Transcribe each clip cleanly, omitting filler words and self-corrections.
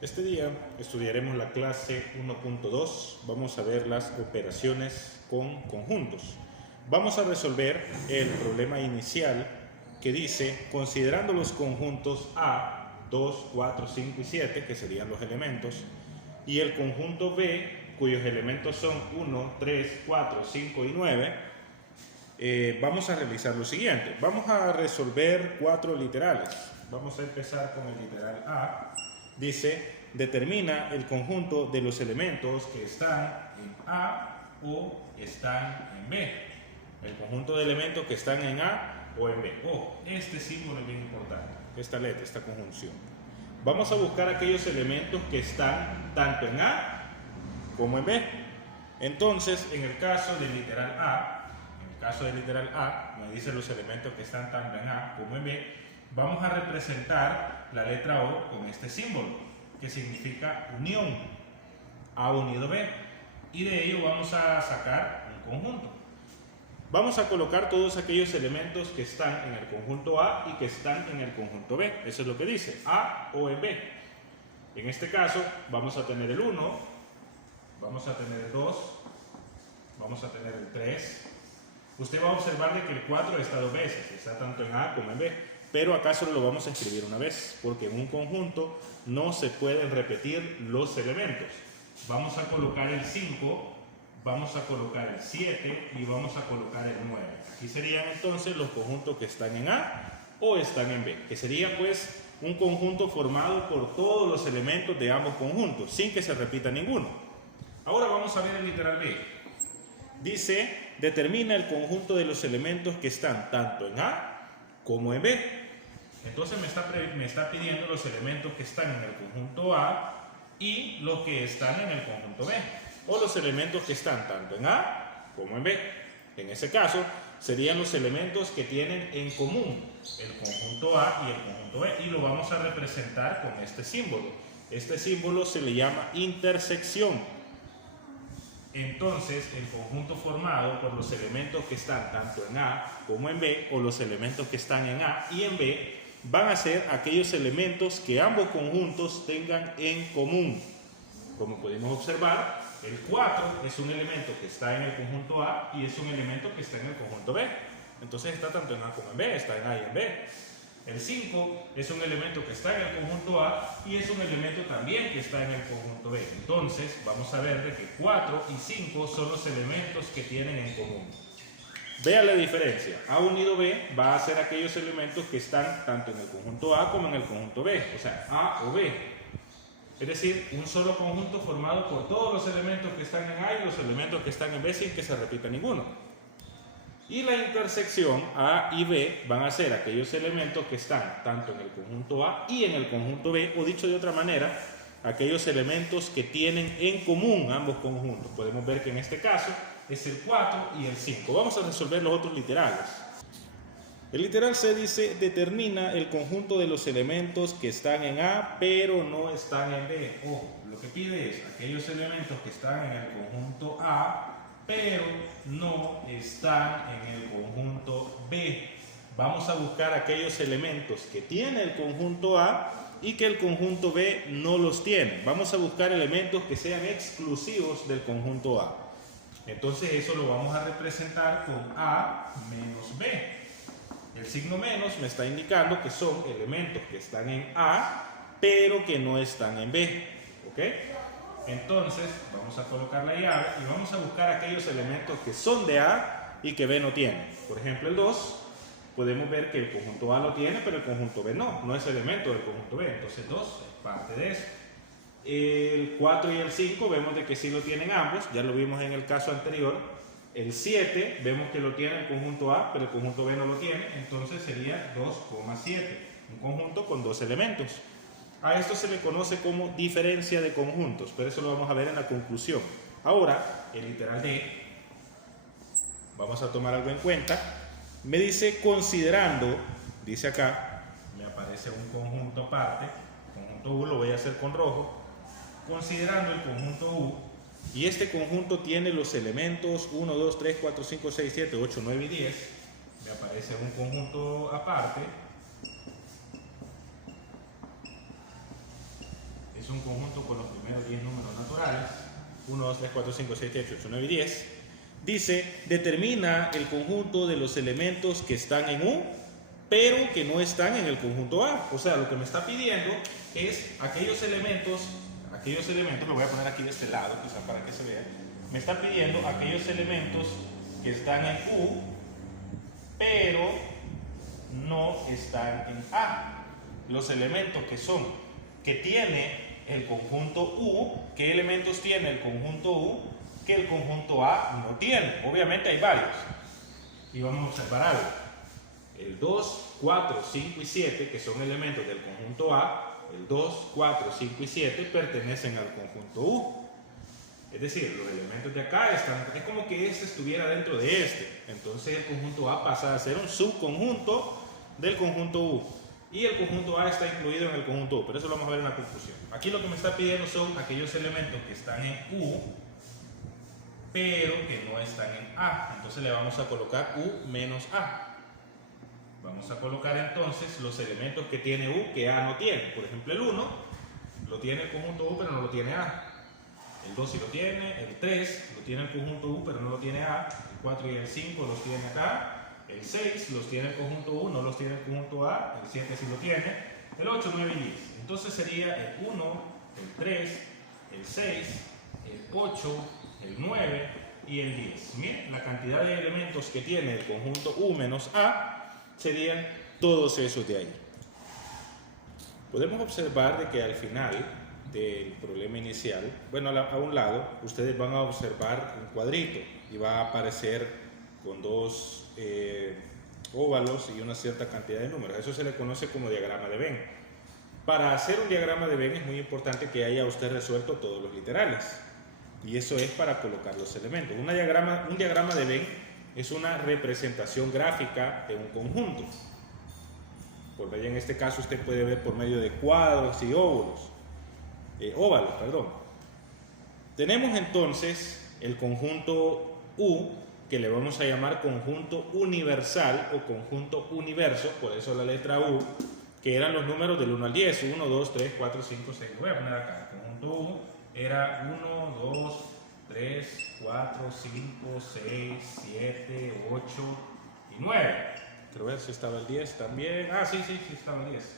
Este día estudiaremos la clase 1.2. Vamos a ver las operaciones con conjuntos. Vamos a resolver el problema inicial que dice, considerando los conjuntos A, 2, 4, 5 y 7, que serían los elementos, y el conjunto B, cuyos elementos son 1, 3, 4, 5 y 9, vamos a realizar lo siguiente. Vamos a resolver 4 literales. Vamos a empezar con el literal A. Dice, determina el conjunto de los elementos que están en A o están en B. El conjunto de elementos que están en A o en B. Este símbolo es bien importante, esta letra, esta conjunción. Vamos a buscar aquellos elementos que están tanto en A como en B. Entonces, en el caso del literal A, me dice los elementos que están tanto en A como en B, vamos a representar la letra O con este símbolo, que significa unión, A unido B, y de ello vamos a sacar un conjunto. Vamos a colocar todos aquellos elementos que están en el conjunto A y que están en el conjunto B. Eso es lo que dice, A o en B. En este caso, vamos a tener el 1, vamos a tener el 2, vamos a tener el 3. Usted va a observar de que el 4 está dos veces, está tanto en A como en B. Pero acá solo lo vamos a escribir una vez, porque en un conjunto no se pueden repetir los elementos. Vamos a colocar el 5, vamos a colocar el 7 y vamos a colocar el 9. Aquí serían entonces los conjuntos que están en A o están en B, que sería pues un conjunto formado por todos los elementos de ambos conjuntos, sin que se repita ninguno. Ahora vamos a ver el literal B. Dice, determina el conjunto de los elementos que están tanto en A como en B. Entonces me está pidiendo los elementos que están en el conjunto A y los que están en el conjunto B, o los elementos que están tanto en A como en B. En ese caso serían los elementos que tienen en común el conjunto A y el conjunto B, y lo vamos a representar con este símbolo. Este símbolo se le llama intersección. Entonces, el conjunto formado por los elementos que están tanto en A como en B, o los elementos que están en A y en B, van a ser aquellos elementos que ambos conjuntos tengan en común. Como podemos observar, el 4 es un elemento que está en el conjunto A y es un elemento que está en el conjunto B. Entonces está tanto en A como en B, está en A y en B. El 5 es un elemento que está en el conjunto A y es un elemento también que está en el conjunto B. Entonces vamos a ver de que 4 y 5 son los elementos que tienen en común. Vea la diferencia. A unido B va a ser aquellos elementos que están tanto en el conjunto A como en el conjunto B. O sea, A o B. Es decir, un solo conjunto formado por todos los elementos que están en A y los elementos que están en B sin que se repita ninguno. Y la intersección A y B van a ser aquellos elementos que están tanto en el conjunto A y en el conjunto B, o dicho de otra manera, aquellos elementos que tienen en común ambos conjuntos. Podemos ver que en este caso es el 4 y el 5. Vamos a resolver los otros literales. El literal C dice, determina el conjunto de los elementos que están en A, pero no están en B. Lo que pide es aquellos elementos que están en el conjunto A, pero no están en el conjunto B. Vamos a buscar aquellos elementos que tiene el conjunto A y que el conjunto B no los tiene. Vamos a buscar elementos que sean exclusivos del conjunto A. Entonces eso lo vamos a representar con A menos B. El signo menos me está indicando que son elementos que están en A, pero que no están en B. ¿Ok? Entonces vamos a colocar la llave y vamos a buscar aquellos elementos que son de A y que B no tiene. Por ejemplo, el 2, podemos ver que el conjunto A lo tiene, pero el conjunto B no es elemento del conjunto B. Entonces 2 es parte de eso. El 4 y el 5 vemos de que sí lo tienen ambos, ya lo vimos en el caso anterior. El 7 vemos que lo tiene el conjunto A, pero el conjunto B no lo tiene, entonces sería 2,7, un conjunto con dos elementos. A esto se le conoce como diferencia de conjuntos, pero eso lo vamos a ver en la conclusión. Ahora, el literal D, vamos a tomar algo en cuenta. Me dice considerando, dice acá, me aparece un conjunto aparte, conjunto U lo voy a hacer con rojo, considerando el conjunto U, y este conjunto tiene los elementos 1, 2, 3, 4, 5, 6, 7, 8, 9 y 10, me aparece un conjunto aparte. es un conjunto con los primeros 10 números naturales, 1, 2, 3, 4, 5, 6, 7, 8, 9 y 10, dice, determina el conjunto de los elementos que están en U, pero que no están en el conjunto A. O sea, lo que me está pidiendo es aquellos elementos, lo voy a poner aquí de este lado, quizá para que se vea, me está pidiendo aquellos elementos que están en U, pero no están en A. Los elementos que tiene el conjunto U, ¿qué elementos tiene el conjunto U que el conjunto A no tiene? Obviamente hay varios. Y vamos a observar algo. El 2, 4, 5 y 7, que son elementos del conjunto A, el 2, 4, 5 y 7 pertenecen al conjunto U. Es decir, los elementos de acá están, es como que este estuviera dentro de este. Entonces el conjunto A pasa a ser un subconjunto del conjunto U. Y el conjunto A está incluido en el conjunto U, pero eso lo vamos a ver en la conclusión. Aquí lo que me está pidiendo son aquellos elementos que están en U, pero que no están en A. Entonces le vamos a colocar U menos A. Vamos a colocar entonces los elementos que tiene U que A no tiene. Por ejemplo, el 1 lo tiene el conjunto U, pero no lo tiene A. El 2 sí lo tiene, el 3 lo tiene el conjunto U, pero no lo tiene A. El 4 y el 5 los tiene acá. El 6 los tiene el conjunto U, no los tiene el conjunto A. El 7 sí lo tiene. El 8, 9 y 10. Entonces sería el 1, el 3, el 6, el 8, el 9 y el 10. Miren, la cantidad de elementos que tiene el conjunto U menos A serían todos esos de ahí. Podemos observar de que al final del problema inicial, bueno, a un lado, ustedes van a observar un cuadrito y va a aparecer con dos óvalos y una cierta cantidad de números. Eso se le conoce como diagrama de Venn. Para hacer un diagrama de Venn es muy importante que haya usted resuelto todos los literales. Y eso es para colocar los elementos. Un diagrama de Venn es una representación gráfica de un conjunto. Por medio, en este caso, usted puede ver por medio de cuadros y óvalos. Tenemos entonces el conjunto U, que le vamos a llamar conjunto universal o conjunto universo, por eso la letra U, que eran los números del 1 al 10, 1, 2, 3, 4, 5, 6. Lo voy a poner acá. El conjunto U era 1, 2, 3, 4, 5, 6, 7, 8 y 9. Quiero ver si estaba el 10 también. Ah, sí, estaba el 10.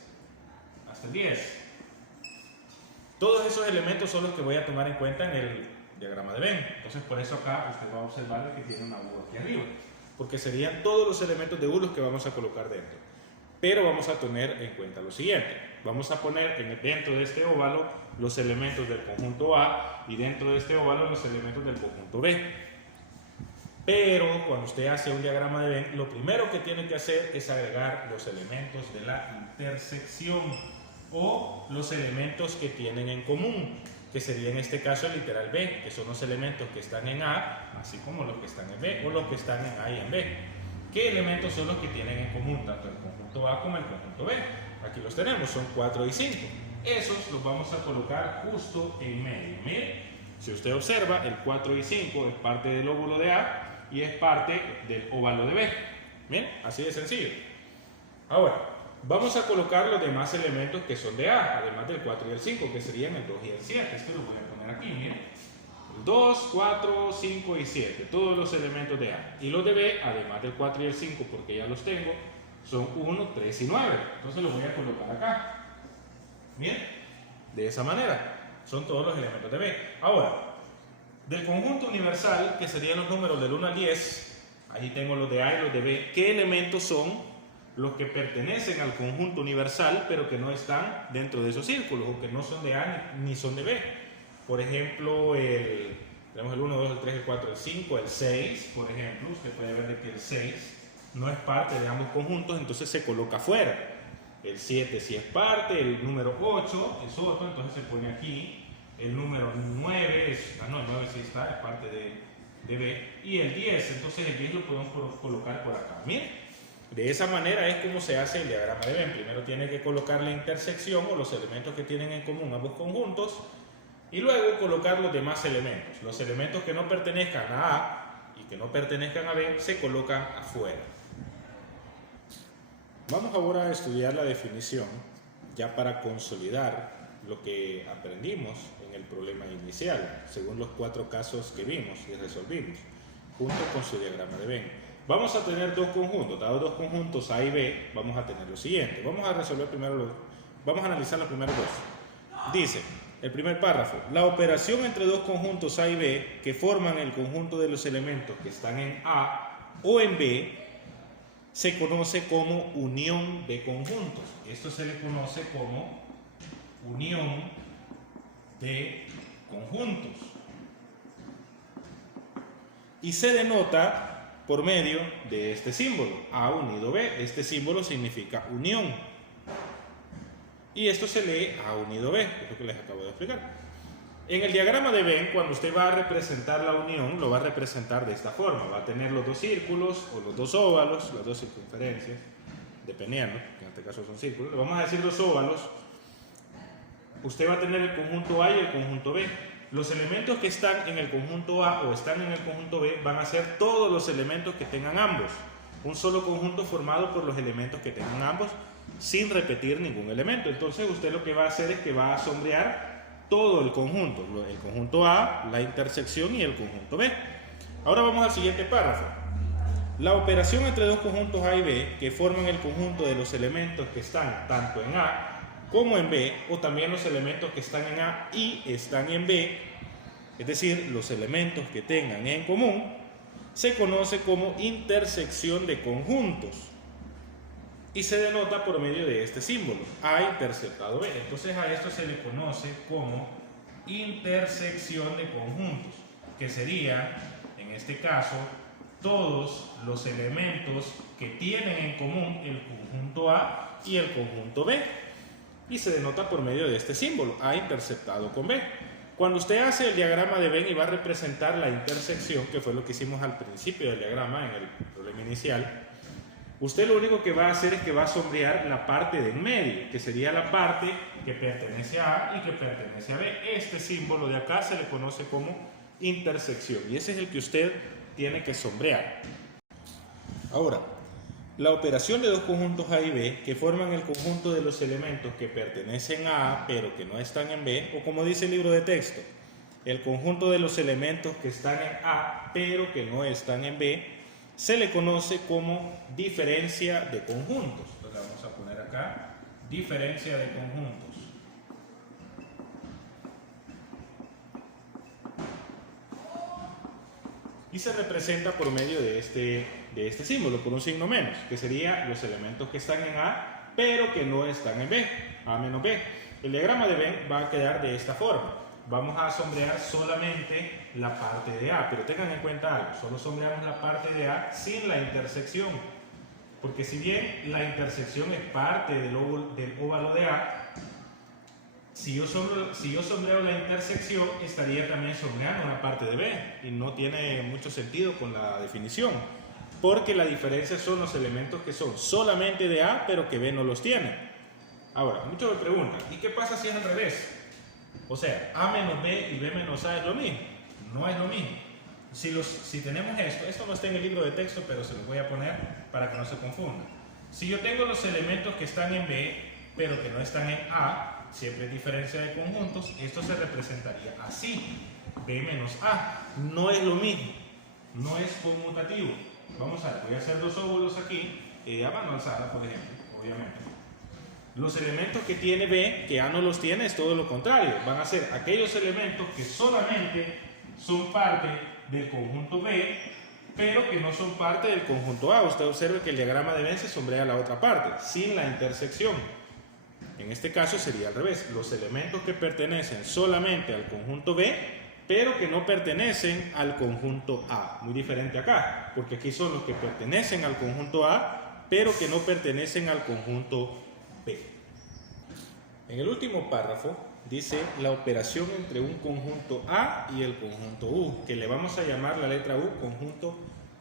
Hasta el 10. Todos esos elementos son los que voy a tomar en cuenta en el diagrama de Venn. Entonces, por eso acá usted va a observar que tiene una U aquí arriba. Porque serían todos los elementos de U los que vamos a colocar dentro. Pero vamos a tener en cuenta lo siguiente. Vamos a poner dentro de este óvalo los elementos del conjunto A y dentro de este óvalo los elementos del conjunto B. Pero cuando usted hace un diagrama de Venn, lo primero que tiene que hacer es agregar los elementos de la intersección o los elementos que tienen en común, que sería en este caso el literal B, que son los elementos que están en A, así como los que están en B o los que están en A y en B. ¿Qué elementos son los que tienen en común tanto el conjunto A como el conjunto B? Aquí los tenemos, son 4 y 5. Esos los vamos a colocar justo en medio. Miren, si usted observa, el 4 y 5 es parte del óvulo de A y es parte del óvalo de B. Bien, así de sencillo. Ahora, vamos a colocar los demás elementos que son de A, además del 4 y el 5, que serían el 2 y el 7. Esto lo voy a poner aquí, miren. 2, 4, 5 y 7, todos los elementos de A. Y los de B, además del 4 y el 5, porque ya los tengo, son 1, 3 y 9. Entonces los voy a colocar acá. Bien, de esa manera. Son todos los elementos de B. Ahora, del conjunto universal, que serían los números del 1 al 10, ahí tengo los de A y los de B. ¿Qué elementos son los que pertenecen al conjunto universal, pero que no están dentro de esos círculos, o que no son de A ni son de B? Por ejemplo, tenemos el 1, 2, el 3, el 4, el 5, el 6, por ejemplo. Usted puede ver de que el 6 no es parte de ambos conjuntos, entonces se coloca fuera. El 7 sí es parte, el número 8 es otro, entonces se pone aquí. El número 9 el 9 sí está, es parte de B. Y el 10, entonces el 10 lo podemos colocar por acá. Miren, de esa manera es como se hace el diagrama de Venn. Primero tiene que colocar la intersección o los elementos que tienen en común ambos conjuntos. Y luego colocar los demás elementos. Los elementos que no pertenezcan a A y que no pertenezcan a B se colocan afuera. Vamos ahora a estudiar la definición, ya para consolidar lo que aprendimos en el problema inicial, según los 4 casos que vimos y resolvimos, junto con su diagrama de Venn. Vamos a tener dos conjuntos, dados dos conjuntos A y B, vamos a tener lo siguiente. Vamos a analizar los primeros dos. Dice, el primer párrafo, la operación entre dos conjuntos A y B que forman el conjunto de los elementos que están en A o en B se conoce como unión de conjuntos. Esto se le conoce como unión de conjuntos. Y se denota por medio de este símbolo, A unido B. Este símbolo significa unión. Y esto se lee A unido B, que es lo que les acabo de explicar. En el diagrama de Venn, cuando usted va a representar la unión, lo va a representar de esta forma. Va a tener los dos círculos o los dos óvalos, las dos circunferencias, dependiendo, que en este caso son círculos. Le vamos a decir los óvalos. Usted va a tener el conjunto A y el conjunto B. Los elementos que están en el conjunto A o están en el conjunto B van a ser todos los elementos que tengan ambos. Un solo conjunto formado por los elementos que tengan ambos, sin repetir ningún elemento. Entonces usted lo que va a hacer es que va a sombrear todo el conjunto A, la intersección y el conjunto B. Ahora vamos al siguiente párrafo. La operación entre dos conjuntos A y B que forman el conjunto de los elementos que están tanto en A como en B, o también los elementos que están en A y están en B, es decir, los elementos que tengan en común, se conoce como intersección de conjuntos y se denota por medio de este símbolo, A interceptado B. Entonces a esto se le conoce como intersección de conjuntos, que sería, en este caso, todos los elementos que tienen en común el conjunto A y el conjunto B. Y se denota por medio de este símbolo, A interceptado con B. Cuando usted hace el diagrama de Venn y va a representar la intersección, que fue lo que hicimos al principio del diagrama en el problema inicial, usted lo único que va a hacer es que va a sombrear la parte de en medio, que sería la parte que pertenece a A y que pertenece a B. Este símbolo de acá se le conoce como intersección y ese es el que usted tiene que sombrear. Ahora, la operación de dos conjuntos A y B que forman el conjunto de los elementos que pertenecen a A pero que no están en B, o como dice el libro de texto, el conjunto de los elementos que están en A pero que no están en B, se le conoce como diferencia de conjuntos. Entonces vamos a poner acá, diferencia de conjuntos. Y se representa por medio de este símbolo, por un signo menos, que sería los elementos que están en A, pero que no están en B, A menos B. El diagrama de Venn va a quedar de esta forma. Vamos a sombrear solamente la parte de A, pero tengan en cuenta algo, solo sombreamos la parte de A sin la intersección, porque si bien la intersección es parte del óvalo de A, si yo sombreo la intersección, estaría también sombreando una parte de B y no tiene mucho sentido con la definición, porque la diferencia son los elementos que son solamente de A, pero que B no los tiene. Ahora, muchos me preguntan, ¿y qué pasa si es al revés? O sea, A menos B y B menos A es lo mismo. No es lo mismo. Si tenemos esto no está en el libro de texto, pero se lo voy a poner para que no se confunda. Si yo tengo los elementos que están en B, pero que no están en A, siempre es diferencia de conjuntos, esto se representaría así, B menos A. No es lo mismo, no es conmutativo. Vamos a ver, voy a hacer dos óvulos aquí, a mano alzada, por ejemplo, obviamente. Los elementos que tiene B, que A no los tiene, es todo lo contrario. Van a ser aquellos elementos que solamente son parte del conjunto B, pero que no son parte del conjunto A. Usted observe que el diagrama de Venn se sombrea la otra parte, sin la intersección. En este caso sería al revés, los elementos que pertenecen solamente al conjunto B, pero que no pertenecen al conjunto A. Muy diferente acá, porque aquí son los que pertenecen al conjunto A, pero que no pertenecen al conjunto B. En el último párrafo dice la operación entre un conjunto A y el conjunto U, que le vamos a llamar la letra U conjunto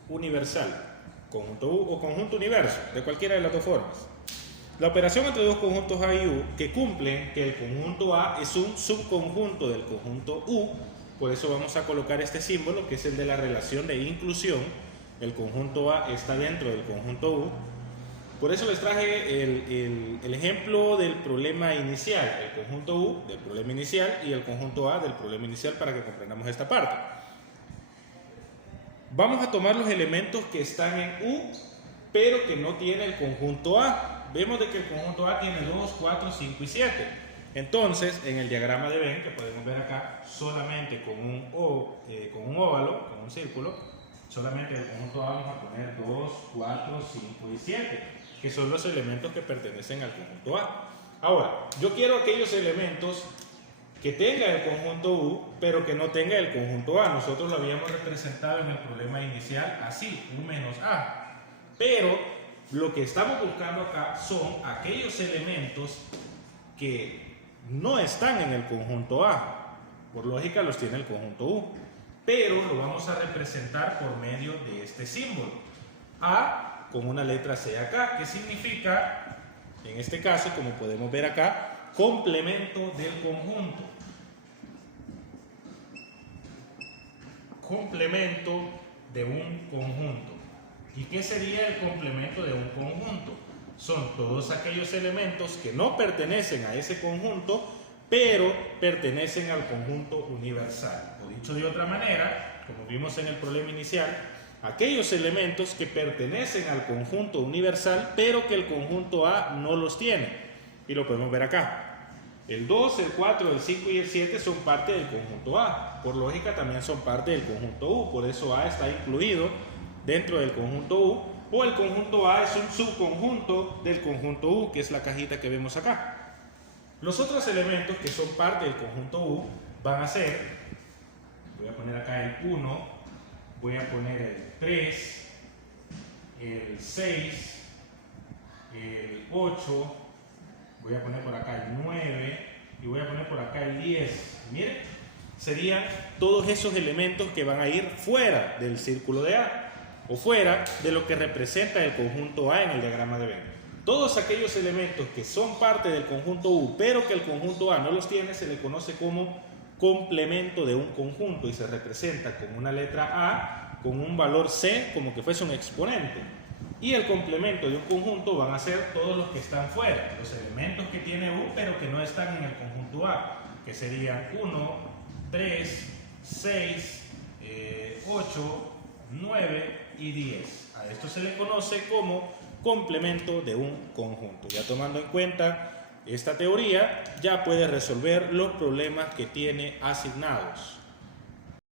universal, conjunto U o conjunto universo, de cualquiera de las dos formas. La operación entre dos conjuntos A y U que cumplen que el conjunto A es un subconjunto del conjunto U, por eso vamos a colocar este símbolo que es el de la relación de inclusión. El conjunto A está dentro del conjunto U. Por eso les traje el ejemplo del problema inicial, el conjunto U del problema inicial y el conjunto A del problema inicial para que comprendamos esta parte. Vamos a tomar los elementos que están en U, pero que no tiene el conjunto A. Vemos de que el conjunto A tiene 2, 4, 5 y 7. Entonces, en el diagrama de Venn, que podemos ver acá, solamente con un óvalo, con un círculo, solamente el conjunto A vamos a poner 2, 4, 5 y 7, que son los elementos que pertenecen al conjunto A. Ahora, yo quiero aquellos elementos que tenga el conjunto U, pero que no tenga el conjunto A. Nosotros lo habíamos representado en el problema inicial así, U menos A. Pero lo que estamos buscando acá son aquellos elementos que no están en el conjunto A. Por lógica los tiene el conjunto U. Pero lo vamos a representar por medio de este símbolo. A con una letra C acá, que significa, en este caso, como podemos ver acá, complemento del conjunto. Complemento de un conjunto. ¿Y qué sería el complemento de un conjunto? Son todos aquellos elementos que no pertenecen a ese conjunto, pero pertenecen al conjunto universal. O dicho de otra manera, como vimos en el problema inicial, aquellos elementos que pertenecen al conjunto universal, pero que el conjunto A no los tiene. Y lo podemos ver acá. El 2, el 4, el 5 y el 7 son parte del conjunto A. Por lógica también son parte del conjunto U. Por eso A está incluido dentro del conjunto U. O el conjunto A es un subconjunto del conjunto U, que es la cajita que vemos acá. Los otros elementos que son parte del conjunto U van a ser, voy a poner acá el 1, voy a poner el 3, el 6, el 8, voy a poner por acá el 9 y voy a poner por acá el 10. Miren, serían todos esos elementos que van a ir fuera del círculo de A o fuera de lo que representa el conjunto A en el diagrama de Venn. Todos aquellos elementos que son parte del conjunto U, pero que el conjunto A no los tiene, se le conoce como complemento de un conjunto y se representa con una letra A, con un valor C, como que fuese un exponente. Y el complemento de un conjunto van a ser todos los que están fuera, los elementos que tiene U, pero que no están en el conjunto A, que serían 1, 3, 6, 8, 9 y 10. A esto se le conoce como complemento de un conjunto. Ya tomando en cuenta esta teoría, ya puede resolver los problemas que tiene asignados.